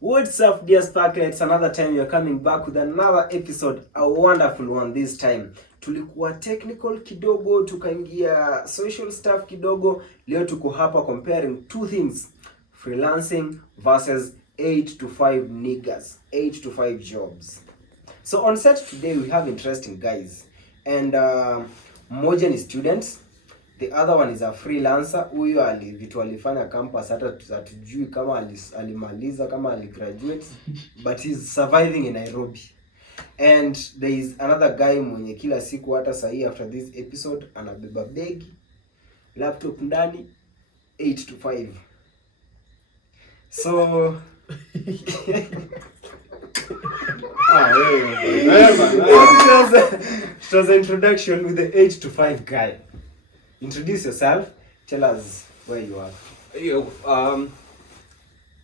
What's up, dear SPARX? Another time you're coming back with another episode, a wonderful one this time. Tulikuwa technical kidogo, tukaingia social stuff kidogo. Leo tuko hapa comparing two things. Freelancing versus 8 to 5 niggas, 8 to 5 jobs. So on set today we have interesting guys. And mmoja ni student, the other one is a freelancer. Huyo vitu alifanya campus hata hatujui kama alimaliza kama aligraduate but he's surviving in Nairobi. And there is another guy mwenye kila siku hata sahi after this episode anabeba bag, laptop ndani, 8 to 5. So it was an introduction with the 8 to 5 guy. Introduce yourself. Tell us where you are.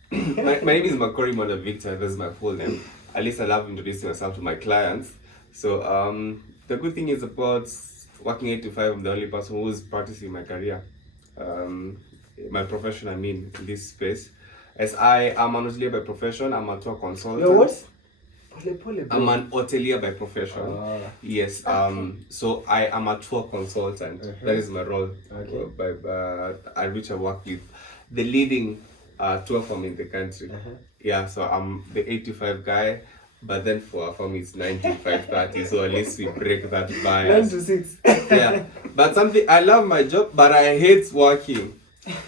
My name is Makori Mona Victor. That's my full name. At least I love introducing myself to my clients. So the good thing is about working 8 to 5. I'm the only person who's practicing my career, my profession. I mean, in this space. As I am an hotelier by profession, I'm a tour consultant. You're what? I'm an hotelier by profession. Yes. So I am a tour consultant. That is my role. I work with the leading tour firm in the country. Yeah. So I'm the 85 guy, but then for our firm it's 95-30. So at least we break that bias. 9 to 6. Yeah. But I love my job, but I hate working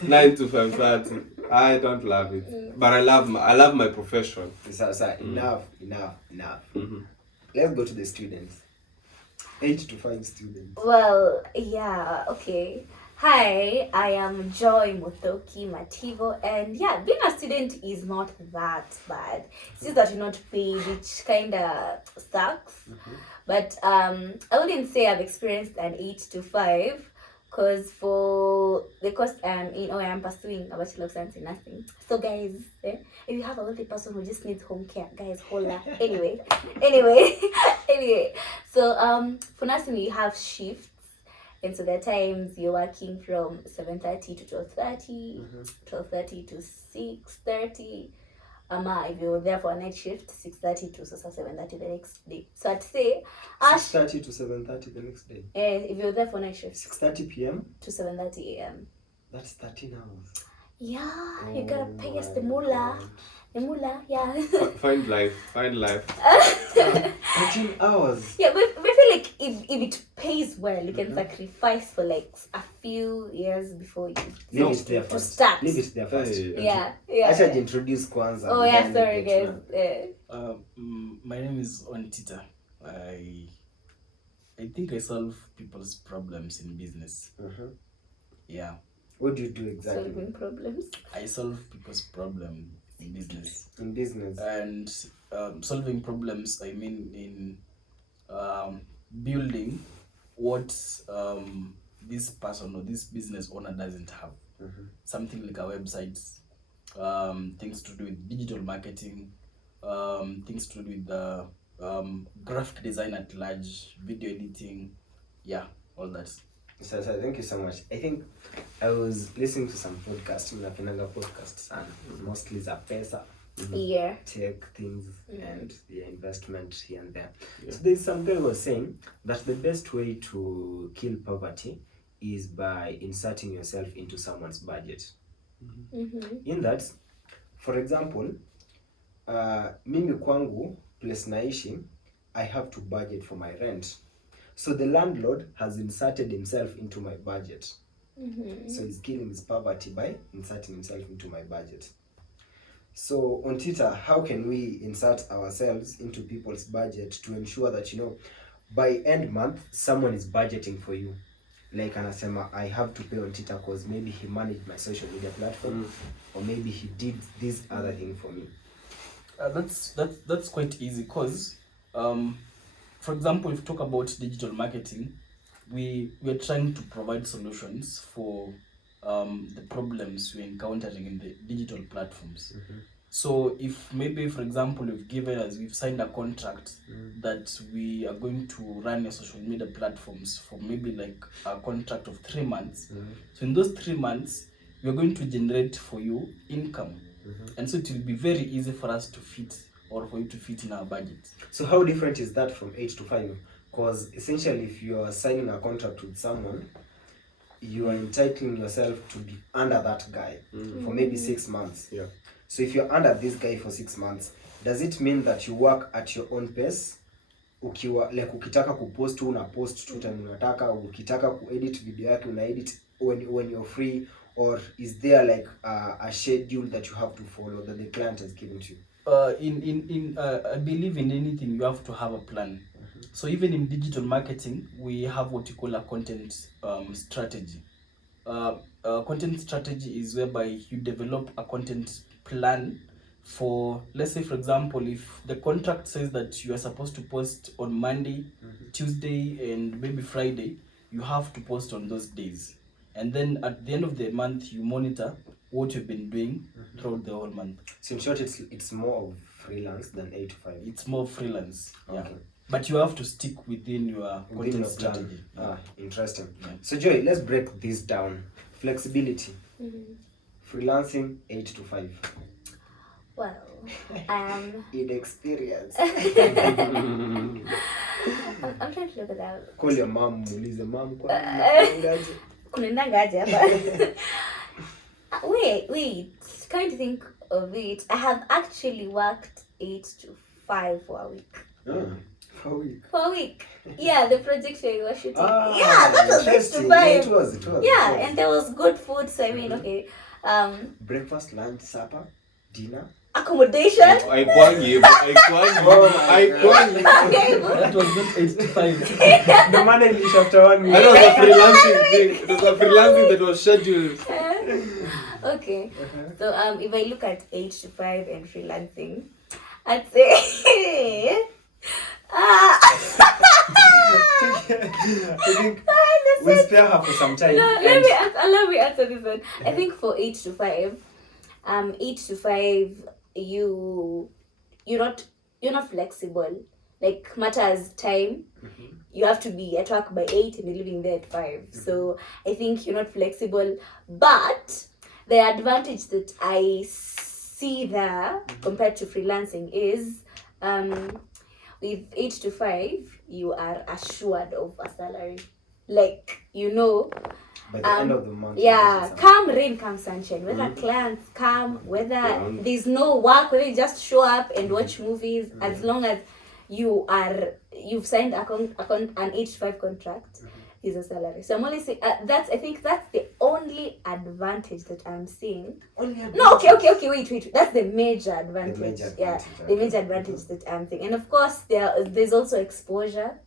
9 to 5:30. I don't love it, but I love my profession. Enough. Let's go to the students. 8 to 5 students. Well, yeah, okay. Hi, I am Joy Muthoki Mativo, and yeah, being a student is not that bad. It's just that you're not paid, which kind of sucks. But I wouldn't say I've experienced an 8 to 5. Because for the course I'm pursuing a Bachelor of Science in Nursing. So guys, if you have a wealthy person who just needs home care, guys, holla. Anyway. So for nursing we have shifts. And so there are times you're working from 7:30 to 12:30, 12:30 to 6:30. If you're there for a night shift, 6:30 to 7:30 the next day. So I'd say 6:30 to 7:30 the next day. If you're there for night shift, 6:30 p.m. to 7:30 a.m. That's 13 hours. Yeah, you gotta pay us the moolah. The moolah, yeah. Find life. 13 hours. Yeah, but I feel like if it pays well, you can sacrifice for like a few years before you Leave it there first. Yeah. I should introduce Kwanzaa. Oh yeah, sorry guys. My name is Ontita. I think I solve people's problems in business. Yeah. What do you do exactly? Solving problems. I solve people's problems in business. In business. And solving problems, I mean in building what this person or this business owner doesn't have. Something like a website, things to do with digital marketing, things to do with the graphic design at large, video editing, yeah, all that. So thank you so much. I think I was listening to some podcasts, podcasts, and mostly Zapesa, tech things, and investment here and there. So there's some guy who was saying that the best way to kill poverty is by inserting yourself into someone's budget. In that, for example, mimi kwangu place naishi, I have to budget for my rent. So the landlord has inserted himself into my budget. So he's killing his poverty by inserting himself into my budget. So on Twitter, how can we insert ourselves into people's budget to ensure that, by end month, someone is budgeting for you? Like anasema, I have to pay on Twitter because maybe he managed my social media platform, or maybe he did this other thing for me. That's quite easy because for example, if you talk about digital marketing, we are trying to provide solutions for the problems we're encountering in the digital platforms. So if maybe, for example, we've signed a contract that we are going to run your social media platforms for maybe like a contract of 3 months. So in those 3 months, we're going to generate for you income and so it will be very easy for us to fit, or for you to fit in our budget. So how different is that from 8 to 5? Because essentially, if you are signing a contract with someone, you are entitling yourself to be under that guy for maybe 6 months. Yeah. So if you're under this guy for 6 months, does it mean that you work at your own pace? Ukiwa like ukitaka kupost tu una post tu time unataka, ukitaka kuedit video yake una edit when you're free, or is there like a schedule that you have to follow that the client has given to you? I believe in anything you have to have a plan. So even in digital marketing, we have what you call a content strategy. Content strategy is whereby you develop a content plan for, let's say for example, if the contract says that you are supposed to post on Monday, Tuesday, and maybe Friday, you have to post on those days. And then at the end of the month, you monitor what you've been doing throughout the whole month. So in short, it's more of freelance than 8 to 5. It's more freelance. Okay. Yeah. But you have to stick within your Within content your plan. strategy. Yeah. Interesting. Yeah. So Joy, let's break this down. Flexibility. Freelancing 8 to 5. Well, In experience. I'm trying to look at that. Call your mom, muulize mom kwa Kunaendanga aje hapa? Wait. Come to think of it, I have actually worked 8 to 5 for a week. For a week. For a week. Yeah, the project we were shooting. Ah, Yeah, that was 8 to interesting. 5. It was. Yeah, and there was good food, so I mean, okay. Breakfast, lunch, supper, dinner. Accommodation. Aikwangi. Okay, That was not 8 to 5. The man English after 1 week. That was a freelancing thing. It was a freelancing that was scheduled. Okay. So if I look at 8 to 5 and freelancing, I'd say I think we'll spare her for some time. no, let me answer this one. I think for 8 to 5, 8 to 5, you're not flexible. Like matters time. You have to be at work by 8 and you're leaving there at 5. So I think you're not flexible. But the advantage that I see there compared to freelancing is with 8 to 5, you are assured of a salary. Like, by the end of the month. yeah, come rain, come sunshine. Whether clients come, whether there's no work, whether you just show up and watch movies, as long as you've signed an 8 to 5 contract, is a salary. So I'm only saying I think that's the only advantage that I'm seeing. No, okay, wait. That's the major advantage. The major advantage that I'm seeing. And of course there's also exposure.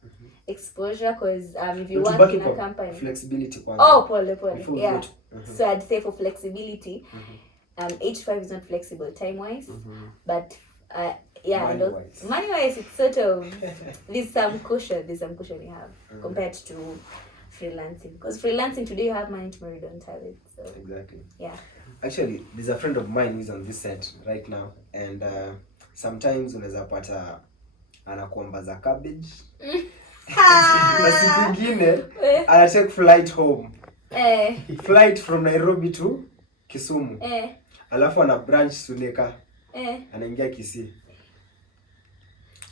Exposure, because if you work in a company. Flexibility. Pole. Yeah. So I'd say for flexibility, 8 to 5 is not flexible time wise, but money wise it's sort of there's some cushion you have compared to freelancing, because freelancing today you have money, tomorrow you don't have it. So exactly. Yeah. Actually, there's a friend of mine who's on this set right now, and sometimes unaweza pata anakuombaza cabbage na siku ingine ana take flight home, flight from Nairobi to Kisumu, alafu ana branch Suneka, anaingia Kisii,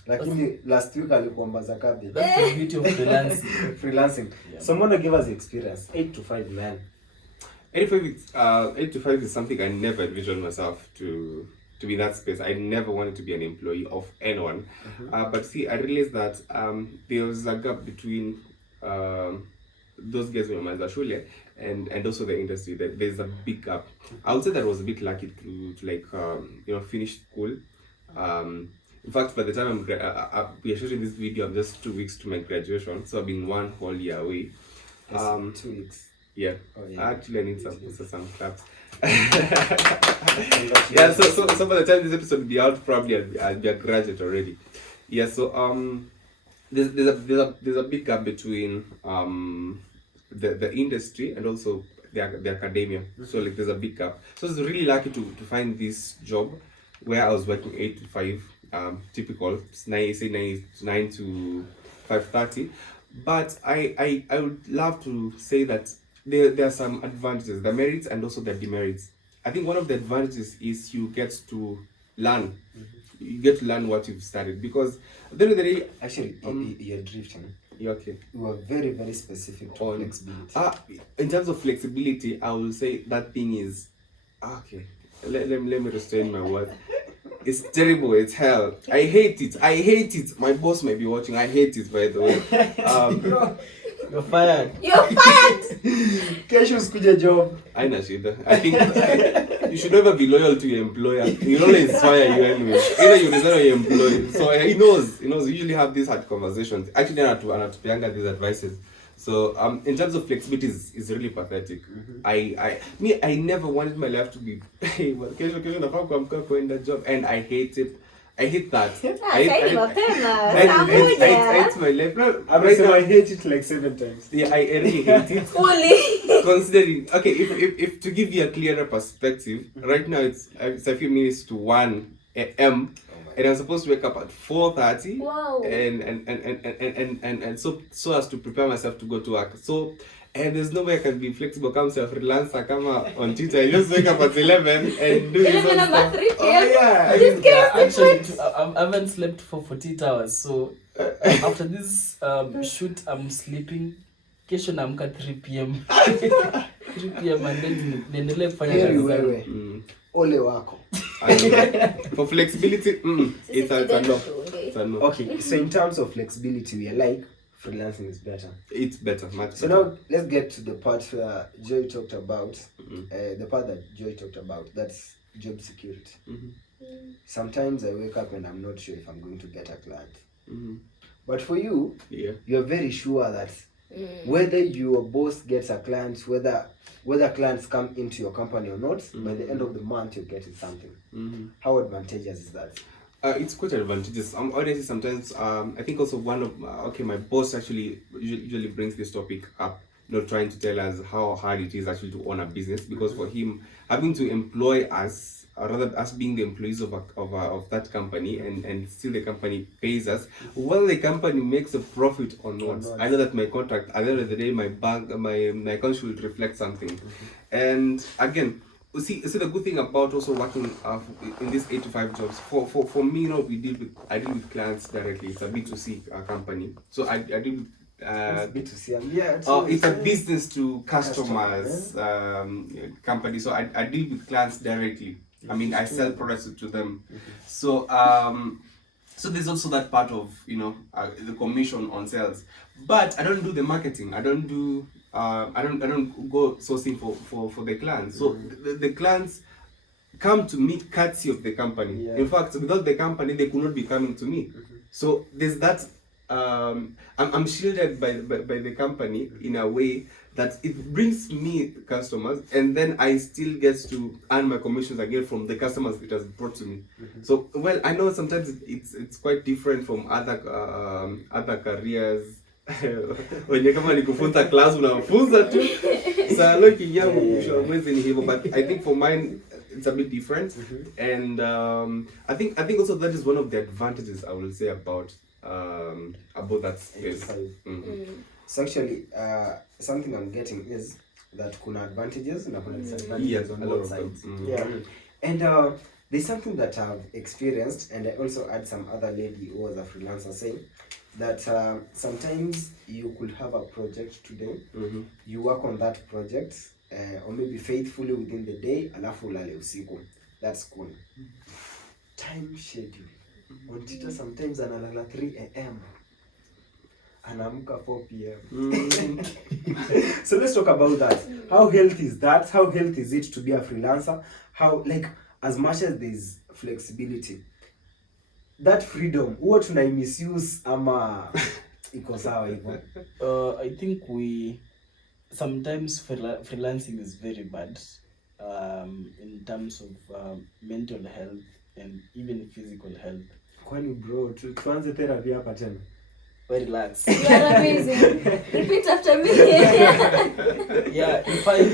lakini last week alikuombaza cabbage. That's the beauty of freelancing. Yeah. Someone to give us the experience. 8 to 5, man. 8 to 5 is something I never envisioned myself to be in that space. I never wanted to be an employee of anyone. But see, I realized that there was a gap between those guys in Manzashule and also the industry. That there's a big gap. I would say that I was a bit lucky to finish school. In fact, by the time we are shooting this video, I'm just 2 weeks to my graduation, so I've been 1 whole year away. 2 weeks. Yeah. Oh, yeah. Actually, I need some claps. Yeah. So by the time this episode will be out, probably I'll be a graduate already. Yeah. So there's a big gap between the industry and also the academia. So like there's a big gap. So I was really lucky to find this job where I was working 8 to 5. Typical 9 to 5:30, but I would love to say that there are some advantages, the merits and also the demerits. I think one of the advantages is you get to learn. You get to learn what you've studied, because at the end of the day, actually, you're drifting. Yeah, okay. You are very, very specific to flexibility. In terms of flexibility, I will say that thing is okay. Let me restrain my words. It's terrible. It's hell. I hate it. My boss might be watching. I hate it, by the way. You're fired. Kesho usikuje job. Aina shida. I think you should never be loyal to your employer. He'll always fire you anyway. Either you resign or you employ. So he knows. We usually have these hard conversations. Actually, anatupeanga these advices. So in terms of flexibility, is really pathetic. I never wanted my life to be kesho nafaa kuamka kwenda job, and I hate it. I hate that. I hate my life. No, I hate it like 7 times. Yeah, I really hate it. Fully. Considering, okay, if to give you a clearer perspective, right now it's a few minutes to 1 a.m. and I'm supposed to wake up at 4:30. Wow. And so as to prepare myself to go to work. So. And there's no way I can be flexible. Come to a freelancer, come on Twitter. I just wake up at 11 and do 11 number 3 p.m. Oh yeah. Actually, I haven't slept for 48 hours. So after this shoot, I'm sleeping. Kesho naamka 3 p.m. 3 p.m. and then niendelee kufanya kazi zangu. Ole wako. For flexibility, it's a no. Okay, so in terms of flexibility, we are like, freelancing is better. It's better, much better. So now let's get to the part where Joy talked about, the part that Joy talked about, that's job security. Sometimes I wake up and I'm not sure if I'm going to get a client. But for you, you're very sure that whether your boss gets a client, whether clients come into your company or not, by the end of the month you're getting something. How advantageous is that? It's quite advantageous. Honestly, sometimes I think also one of my boss actually usually brings this topic up, trying to tell us how hard it is actually to own a business, because for him having to employ us, or rather us being the employees of that company, and still the company pays us, whether the company makes a profit or not. I know that my contract, at the end of the day, my bank, my account should reflect something. And again, see the good thing about also working in these 8 to 5 jobs, for me, I deal with clients directly. It's a B2C company, so I deal with B2C. It's a business to customers company, so I deal with clients directly. I mean, I sell products to them. So so there's also that part of the commission on sales, but I don't do the marketing. I don't go sourcing for the clients. So the clients come to me courtesy of the company. In fact, without the company, they could not be coming to me. So there's that. I'm shielded by the company in a way that it brings me customers, and then I still get to earn my commissions again from the customers it has brought to me. So I know sometimes it's quite different from other careers. Wenye kama ni kufunza class unafunza tu sasa kiyangu mwisho mwezi ni hivyo, but I think for mine it's a bit different. And I think also that is one of the advantages I will say about that space. So actually something I'm getting is that kuna advantages and kuna disadvantages on both sides. And there's something that I've experienced, and I also had some other lady who was a freelancer saying that sometimes you could have a project today, you work on that project or maybe faithfully within the day, alafu ulale usiku. That's cool. Time schedule. On Twitter sometimes analala 3 a.m. anaamka 4 p.m. So let's talk about that. How healthy is that? How healthy is it to be a freelancer? How, like, as much as there's flexibility, that freedom, huwa tunai misuse ama iko sawa hivyo? I think sometimes freelancing is very bad in terms of mental health and even physical health. Kwani bro, tuanze therapy hapa tena? Very relax. You are amazing. Repeat after me. Yeah, you find,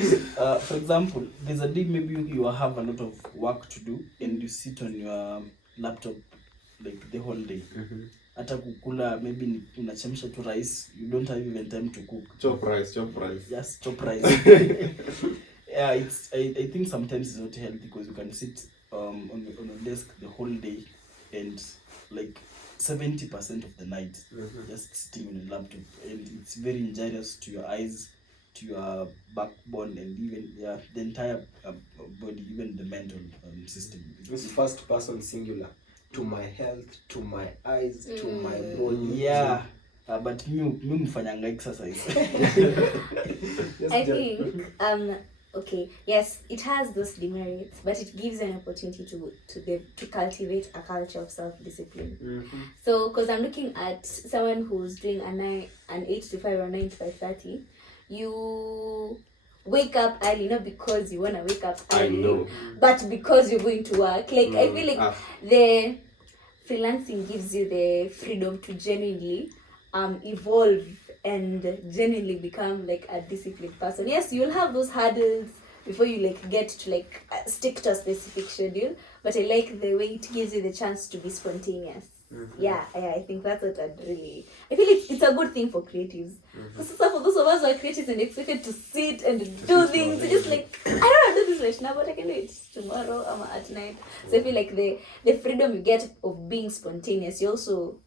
for example, there's a day maybe you have a lot of work to do and you sit on your laptop like the whole day. Hata kukula maybe unachemsha tu rice, you don't have even time to cook. Chop rice. Yes, chop rice. Yeah, I think sometimes it's not healthy because you can sit on a desk the whole day and like 70% of the night just sitting on a laptop, and it's very injurious to your eyes, to your backbone, and even the entire body, even the mental system. This first person singular. To my health, to my eyes, to my body. Yeah. But me mfanyanga exercise. I think okay, yes, it has those demerits, but it gives an opportunity to cultivate a culture of self-discipline. So, because I'm looking at someone who's doing an 8 to 5 or 9 to 5:30, you wake up early, not because you want to wake up early, but because you're going to work. Like, I feel like the freelancing gives you the freedom to genuinely evolve and genuinely become like a disciplined person. Yes, you'll have those hurdles before you like get to like stick to a specific schedule, but I like the way it gives you the chance to be spontaneous. Yeah, I think that's what I feel like it's a good thing for creatives. Because for those of us who are creatives and expected to sit and do things, it's just like, I don't want to do this right now, but I can do it tomorrow or at night. So I feel like the freedom you get of being spontaneous, you're also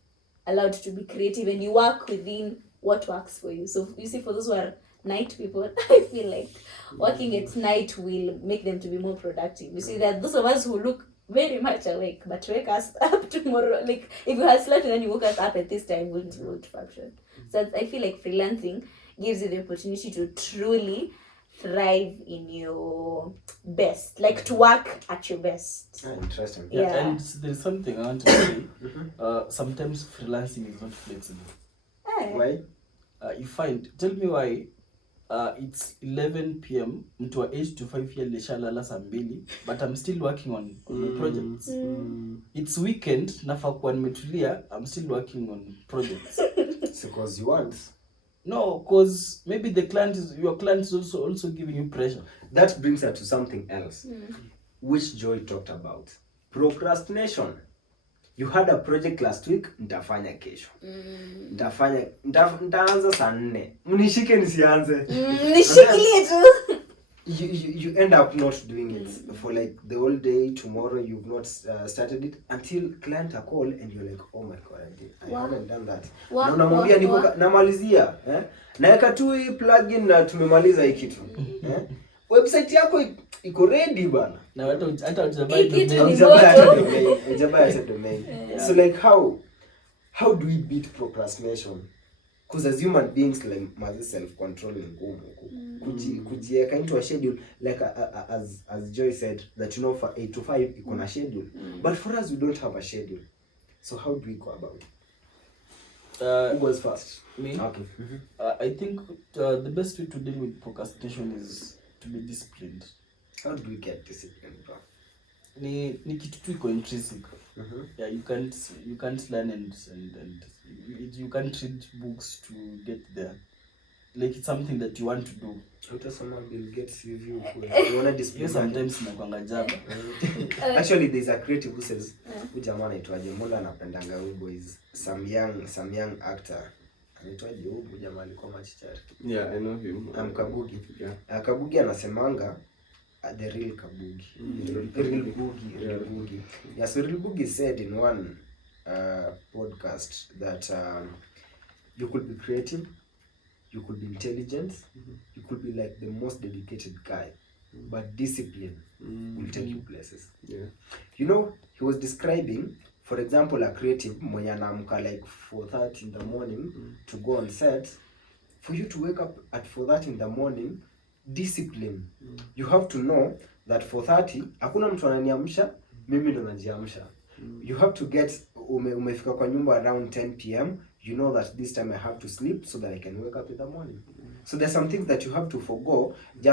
allowed to be creative and you work within what works for you. So you see, for those who are night people, I feel like working at night will make them to be more productive. You see, that those of us who look very much awake but wake us up tomorrow, like if you had slept and then you woke us up at this time, won't function. So I feel like freelancing gives you the opportunity to truly thrive in your best, like to work at your best. Interesting. Yeah, and there's something I want to say. Sometimes freelancing is not flexible. Why? You find, tell me why. It's 11 p.m. mtu wa 8 to 5 here lishalala saa 2, but I'm still working on my projects. It's weekend, nafaa kuwa nimetulia, I'm still working on projects. Because you want. No, because maybe your client is also giving you pressure. That brings us to something else, which Joy talked about. Procrastination. You had a project last week, nitafanya kesho. Nitaanza saa 4. Mnishike nisianze. Nishikilie tu. You end up not doing it for like the whole day. Tomorrow you've not started it until client a call and you're like, oh my god, I haven't done that. Na unamwambia niko namalizia, naweka tu hii plugin na tumemaliza hii kitu. Website yako iko ready bana. Na hata ujabaya domain. So like how do we beat procrastination? Because as human beings, like, must self-control ni ngumu. Kujiweka into a schedule, like as Joy said, that you know for 8 to 5 iko na schedule. But for us, we don't have a schedule. So how do we go about it? Who goes first? Me? Okay. I think the best way to deal with procrastination is to be disciplined. How do we get disciplined, bro? Ni kitu tu iko intrinsic. Yeah, you can't learn and you can't read books to get there. Like, it's something that you want to do. Utasoma Bill Gates review. You wanna discipline. Sometimes nakwanga jaba. Actually, there's a creative who says, jamaa anaitwaje, Mola anapendanga huyu boys, some young actor. Anaitwaje huyu jamaa alikuwa machichari. Yeah, I know him. Kabugi. Yeah. Kabugi anasemanga the real Kabugi. Real Boogie. Yeah, so Real Boogie said in one podcast that you could be creative, you could be intelligent, you could be like the most dedicated guy, but discipline will take you places. Yeah. You know, he was describing, for example, a creative mwenye anaamka like 4:30 in the morning to go on set. For you to wake up at 4:30 in the morning, discipline. You have to know that 4:30 hakuna mtu ananiamsha, mimi ndo najiamsha. You have to get umefika kwa nyumba around 10 p.m. You know that this time I have to sleep so that I can wake up in the morning. So there's some things that you have to forgo you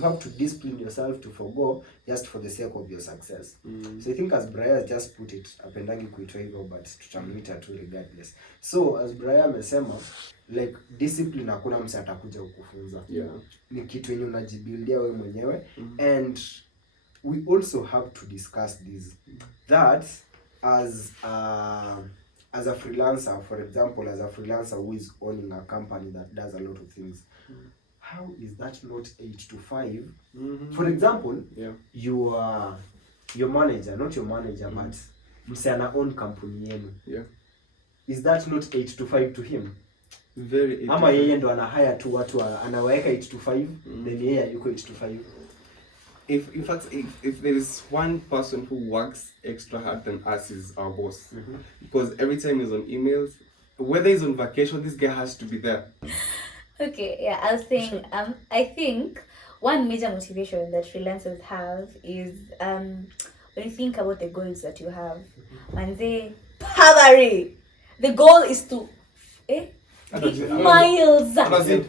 have to discipline yourself to forgo just for the sake of your success. So I think as Brian just put it, apendangi kuitwa hivyo but tutamuita tu regardless. So as Brian amesema, like discipline hakuna mse atakuja kukufunza. Yeah. Ni kitu yenye unajibuildia wewe mwenyewe. And we also have to discuss this, that as a freelancer, for example, as a freelancer who is owning a company that does a lot of things, how is that not 8 to 5? For example, you are your manager, not your manager, but msiana own company yenu. Is that not 8 to 5 to him? Very. Ama yeye ndo ana hire tu watu anaweka 8 to 5, then yeye yuko 8 to 5. If in fact if there is one person who works extra hard than us is our boss. Because every time he's on emails, whether he's on vacation, this guy has to be there. Okay, yeah, I was saying, I think one major motivation that freelancers have is when you think about the goals that you have, and they poverty. The goal is to miles away.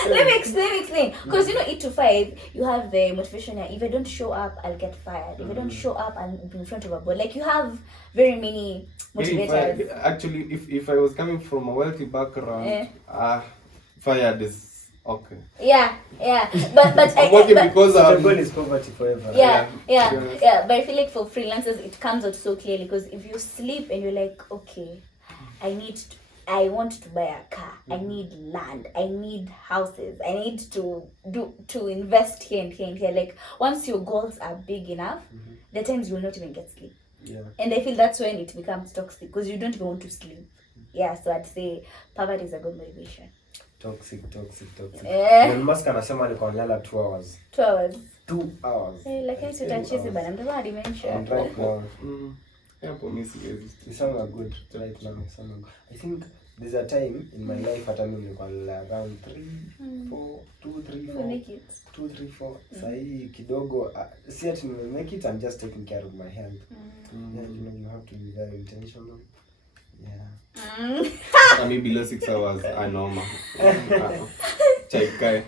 Let me explain. Because 8 to 5, you have the motivation. If I don't show up, I'll get fired. If I don't show up, I'll be in front of a board. Like, you have very many motivators. Actually, if I was coming from a wealthy background, fired is okay. Yeah. But because the goal is poverty forever. Yeah. But I feel like for freelancers, it comes out so clearly, because if you sleep and you're like, okay, I want to buy a car, I need land, I need houses, I need to invest here and here and here. Like, once your goals are big enough, the times you will not even get sleep. And I feel that's when it becomes toxic, because you don't even want to sleep. So I'd say poverty is a good motivation. Toxic. Elon Musk anasema ni kulala 2 hours. 2 hours. 2 hours. Lakini sitachizi bana, mtu wa dementia. And right now, you sound good right now. I think there's a time in my life hata mimi nilikuwa around 2, 3, 4. Sahi kidogo, see it make it, I'm just taking care of my health. You have to be very intentional. I mean, below 6 hours are normal. Chai.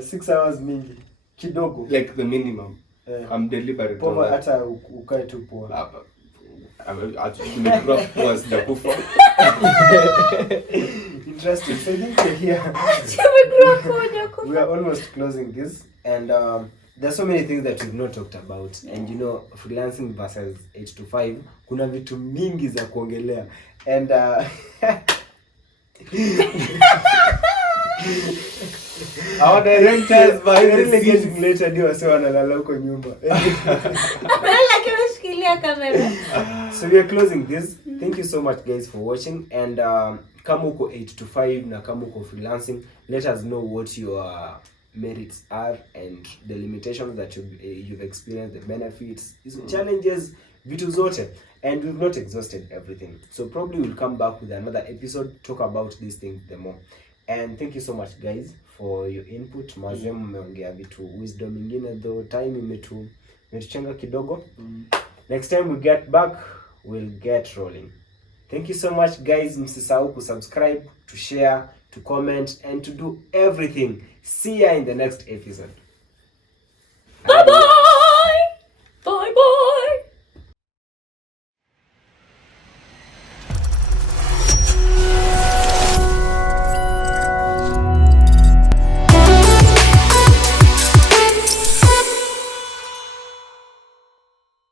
6 hours mingi. Kidogo. Like the minimum. I'm deliberate. Poa hata ukae tu poa. Interesting. So I think we're here. We are almost closing this, and there's so many things that we've not talked about. And freelancing versus 8 to 5, kuna vitu mingi za kuongelea. And our directors by really getting later ndio wase wanalala huko nyumba. So we are closing this. Thank you so much guys for watching, and kama uko 8 to 5 na kama uko freelancing, let us know what your merits are and the limitations that you've experienced, the benefits, challenges, vitu zote. And we've not exhausted everything, so probably we'll come back with another episode, talk about these things the more. And thank you so much guys for your input. Mazem mmeongea vitu wisdom ingine, though time imetuchenga kidogo. Next time we get back, we'll get rolling. Thank you so much guys. Msisahau kusubscribe, to share, to comment, and to do everything. See ya in the next episode. Bye bye.